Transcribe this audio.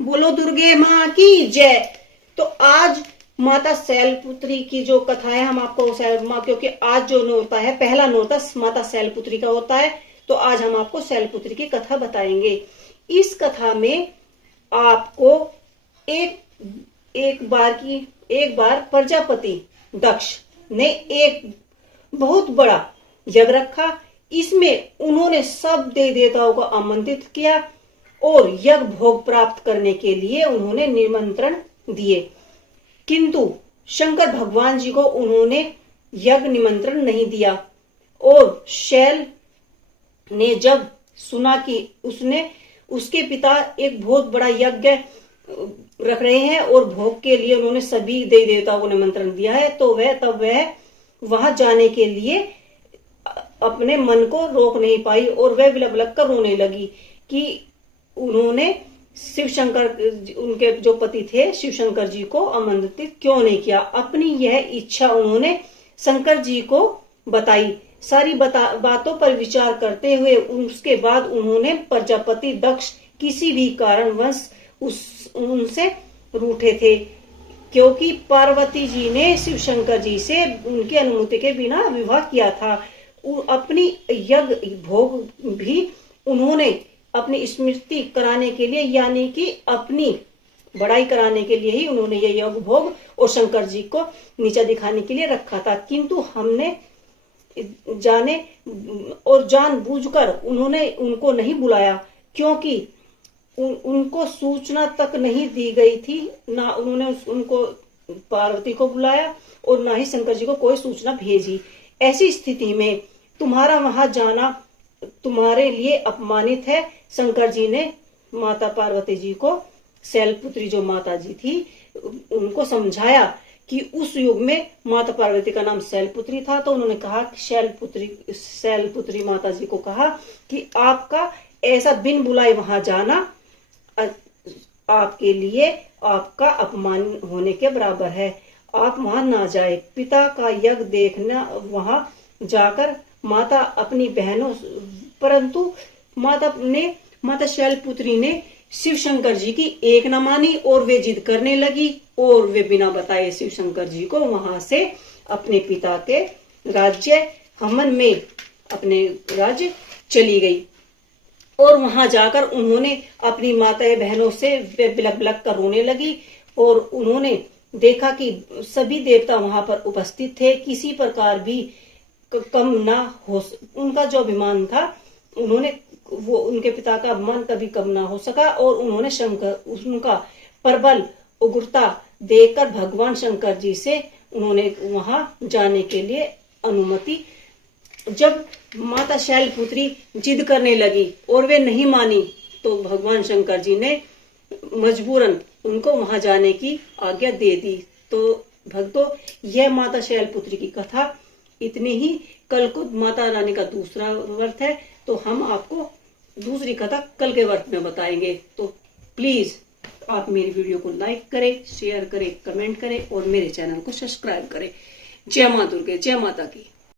बोलो दुर्गे माँ की जय। तो आज माता शैलपुत्री की जो कथा है हम आपको क्योंकि आज जो नोरता है पहला नोरता माता शैलपुत्री का होता है, तो आज हम आपको शैलपुत्री की कथा बताएंगे। इस कथा में आपको एक बार प्रजापति दक्ष ने एक बहुत बड़ा यज्ञ रखा। इसमें उन्होंने सब देवी देवताओं को आमंत्रित किया और यज्ञ भोग प्राप्त करने के लिए उन्होंने निमंत्रण दिए, किंतु शंकर भगवान जी को उन्होंने यज्ञ निमंत्रण नहीं दिया। और शैल ने जब सुना कि उसके पिता एक बहुत बड़ा यज्ञ रख रहे हैं और भोग के लिए उन्होंने सभी देवी देवताओं को निमंत्रण दिया है, तो वह वहां जाने के लिए अपने मन को रोक नहीं पाई और वह बिलख बिलख कर रोने लगी कि उन्होंने शिव शंकर, उनके जो पति थे शिव शंकर जी को आमंत्रित क्यों नहीं किया। अपनी यह इच्छा उन्होंने शंकर जी को बताई। सारी बातों पर विचार करते हुए उसके बाद उन्होंने प्रजापति दक्ष किसी भी कारणवश उनसे रूठे थे, क्योंकि पार्वती जी ने शिव शंकर जी से उनकी अनुमति के बिना विवाह किया था। अपनी यज्ञ भोग भी उन्होंने अपनी स्मृति कराने के लिए, यानी कि अपनी बड़ाई कराने के लिए ही उन्होंने ये यज्ञ भोग और शंकर जी को नीचा दिखाने के लिए रखा था। किंतु हमने जाने और जानबूझकर उन्होंने उनको नहीं बुलाया, क्योंकि उनको सूचना तक नहीं दी गई थी। ना उन्होंने उनको पार्वती को बुलाया और ना ही शंकर जी को कोई सूचना भेजी। ऐसी स्थिति में तुम्हारा वहां जाना तुम्हारे लिए अपमानित है। शंकर जी ने माता पार्वती जी को, शैलपुत्री जो माता जी थी, उनको समझाया कि उस युग में माता पार्वती का नाम शैलपुत्री था। तो उन्होंने कहा कि शैलपुत्री माता जी को कहा कि आपका ऐसा बिन बुलाए वहां जाना आपके लिए आपका अपमान होने के बराबर है। आप वहां ना जाए। पिता का यज्ञ देखना वहां जाकर माता अपनी बहनों, परंतु माता शैलपुत्री ने शिव शंकर जी की एक न मानी और वे जिद करने लगी और वे बिना बताए शिव शंकर जी को वहां से अपने पिता के राज्य हमन में अपने राज्य चली गई। और वहां जाकर उन्होंने अपनी माता बहनों से बिलख बिलख कर रोने लगी और उन्होंने देखा कि सभी देवता वहां पर उपस्थित थे, किसी प्रकार भी कम ना हो। उनका जो अभिमान था उनके पिता का मन कभी कम ना हो सका और उन्होंने उनका प्रबल उग्रता देखकर भगवान शंकर जी से उन्होंने वहां जाने के लिए अनुमति। जब माता शैलपुत्री जिद करने लगी और वे नहीं मानी, तो भगवान शंकर जी ने मजबूरन उनको वहां जाने की आज्ञा दे दी। तो भक्तों, यह माता शैलपुत्री की कथा इतनी ही। कल को माता रानी का दूसरा व्रत है, तो हम आपको दूसरी कथा कल के व्रत में बताएंगे। तो प्लीज आप मेरी वीडियो को लाइक करें, शेयर करें, कमेंट करें और मेरे चैनल को सब्सक्राइब करें। जय मां दुर्गे, जय माता की।